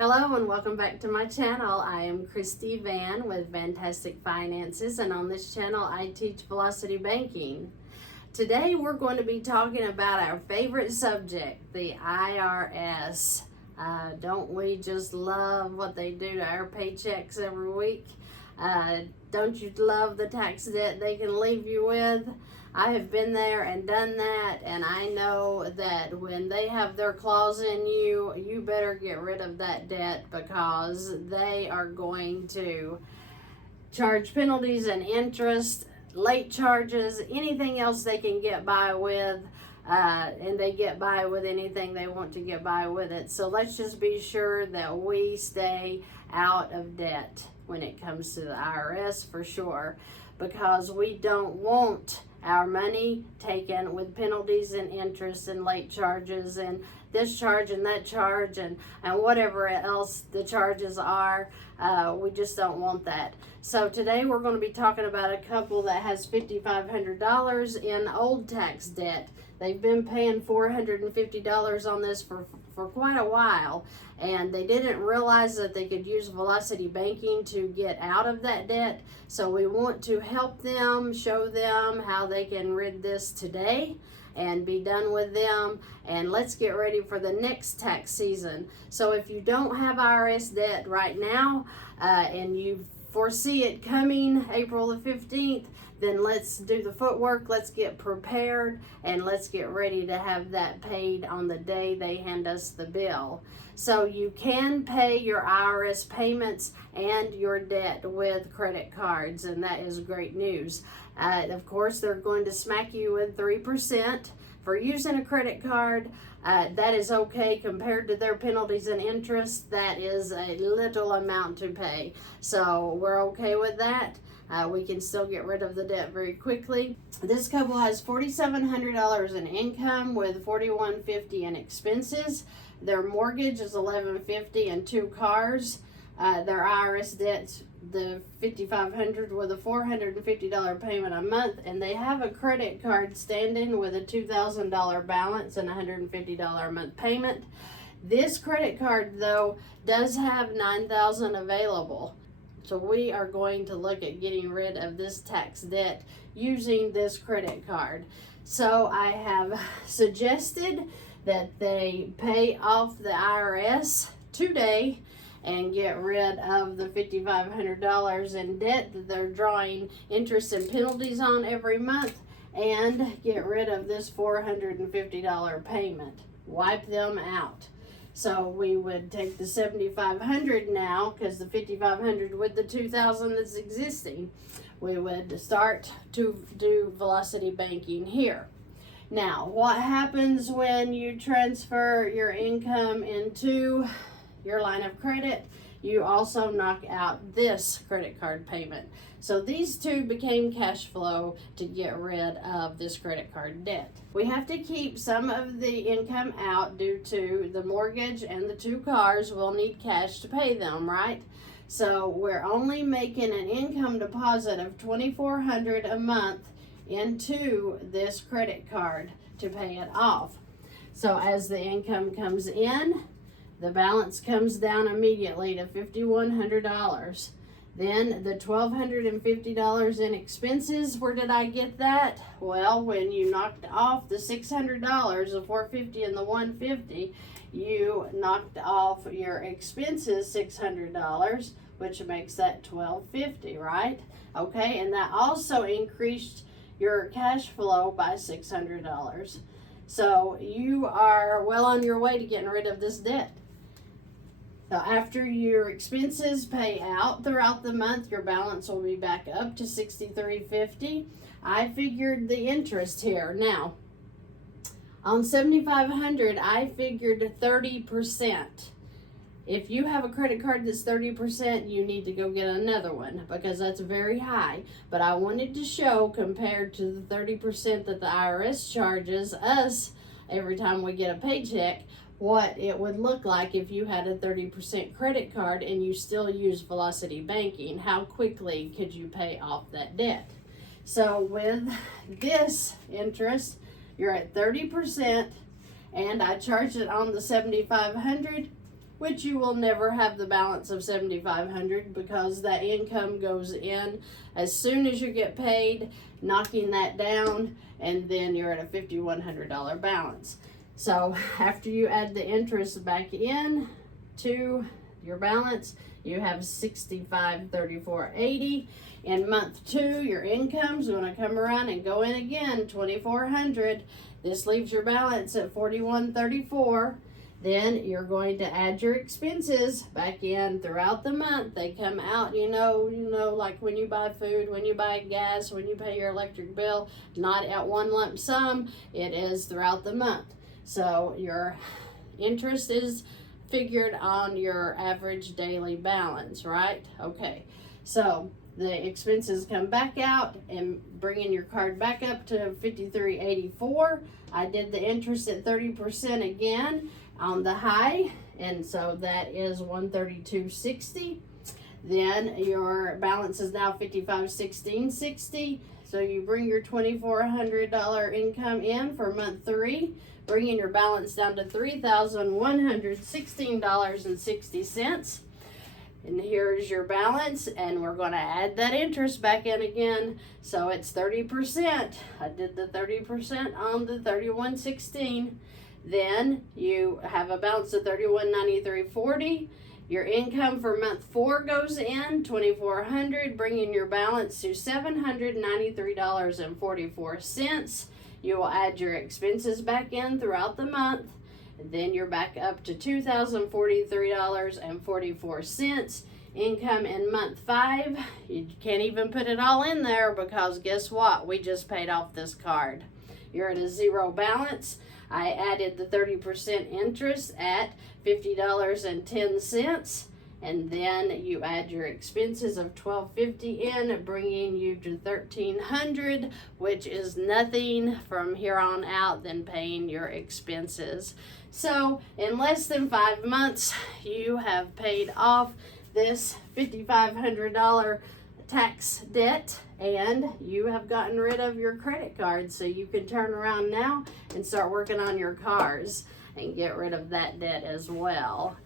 Hello and welcome back to my channel. I am Christy Vann with Fantastic Finances, and on this channel I teach velocity banking. Today we're going to be talking about our favorite subject, the IRS. Don't we just love what they do to our paychecks every week? Don't you love the tax debt they can leave you with? I have been there and done that, and I know that when they have their claws in you, you better get rid of that debt, because they are going to charge penalties and interest, late charges, anything else they can get by with, and they get by with anything they want to get by with it. So let's just be sure that we stay out of debt when it comes to the IRS, for sure, because we don't want our money taken with penalties and interest and late charges and this charge and that charge and whatever else the charges are. We just don't want that. So today we're going to be talking about a couple that has $5,500 in old tax debt. They've been paying $450 on this for quite a while, and they didn't realize that they could use velocity banking to get out of that debt. So we want to help them, show them how they can rid this today and be done with them, and let's get ready for the next tax season. So if you don't have IRS debt right now, and you foresee it coming April the 15th, then let's do the footwork, let's get prepared, and let's get ready to have that paid on the day they hand us the bill. So you can pay your IRS payments and your debt with credit cards, and that is great news. Of course, they're going to smack you with 3% for using a credit card. That is okay compared to their penalties and interest. That is a little amount to pay. So we're okay with that. We can still get rid of the debt very quickly. This couple has $4,700 in income with $4,150 in expenses. Their mortgage is $1,150 and 2 cars. Their IRS debt's the $5,500 with a $450 payment a month, and they have a credit card standing with a $2,000 balance and $150 a month payment. This credit card, though, does have $9,000 available. So we are going to look at getting rid of this tax debt using this credit card. So I have suggested that they pay off the IRS today and get rid of the $5,500 in debt that they're drawing interest and penalties on every month, and get rid of this $450 payment. Wipe them out. So we would take the $7,500 now, because the $5,500 with the $2,000 that's existing, we would start to do velocity banking here. Now, what happens when you transfer your income into your line of credit? You also knock out this credit card payment. So these two became cash flow to get rid of this credit card debt. We have to keep some of the income out due to the mortgage and the 2 cars. We'll need cash to pay them, right? So we're only making an income deposit of $2,400 a month into this credit card to pay it off. So as the income comes in, the balance comes down immediately to $5,100. Then the $1,250 in expenses, where did I get that? Well, when you knocked off the $600, the $450 and the $150, you knocked off your expenses $600, which makes that $1,250, right? Okay, and that also increased your cash flow by $600. So you are well on your way to getting rid of this debt. So after your expenses pay out throughout the month, your balance will be back up to $6,350. I figured the interest here. Now, on $7,500, I figured 30%. If you have a credit card that's 30%, you need to go get another one, because that's very high. But I wanted to show, compared to the 30% that the IRS charges us every time we get a paycheck, what it would look like if you had a 30% credit card and you still use velocity banking. How quickly could you pay off that debt? So with this interest, you're at 30%, and I charged it on the $7,500. which you will never have the balance of $7,500 because that income goes in as soon as you get paid, knocking that down, and then you're at a $5,100 balance. So after you add the interest back in to your balance, you have $65,3480. In month 2, your income's going to come around and go in again, $2,400. This leaves your balance at $41,34. Then you're going to add your expenses back in throughout the month. They come out, you know, like when you buy food, when you buy gas, when you pay your electric bill, not at one lump sum. It is throughout the month. So your interest is figured on your average daily balance, right? Okay, so the expenses come back out and bringing your card back up to $53.84. I did the interest at 30% again on the high, and so that is $132.60. Then your balance is now $55.16.60. So you bring your $2,400 income in for month 3, bringing your balance down to $3,116.60. And here's your balance, and we're going to add that interest back in again. So it's 30%. I did the 30% on the $31.16. Then you have a balance of $31.93.40. Your income for month 4 goes in, $2,400, bringing your balance to $793.44. You will add your expenses back in throughout the month. And then you're back up to $2,043.44. Income in month 5. You can't even put it all in there because guess what? We just paid off this card. You're at a 0 balance. I added the 30% interest at $50.10, and then you add your expenses of $12.50 in, bringing you to $1,300, which is nothing from here on out than paying your expenses. So in less than 5 months, you have paid off this $5,500 tax debt, and you have gotten rid of your credit card, so you can turn around now and start working on your cars and get rid of that debt as well.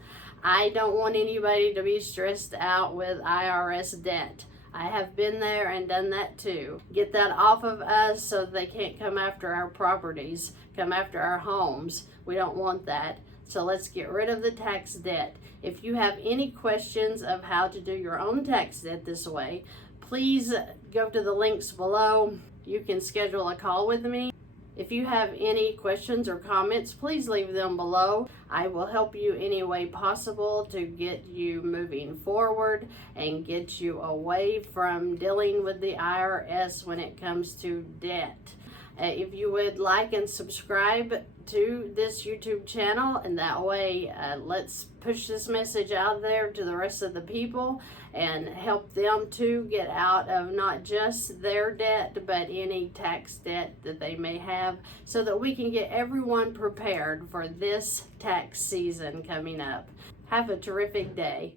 I don't want anybody to be stressed out with IRS debt. I have been there and done that too. Get that off of us so they can't come after our properties, come after our homes. We don't want that. So let's get rid of the tax debt. If you have any questions of how to do your own tax debt this way, please go to the links below. You can schedule a call with me. If you have any questions or comments, please leave them below. I will help you any way possible to get you moving forward and get you away from dealing with the IRS when it comes to debt. If you would like and subscribe to this YouTube channel, and that way let's push this message out there to the rest of the people and help them to get out of not just their debt but any tax debt that they may have, so that we can get everyone prepared for this tax season coming up. Have a terrific day.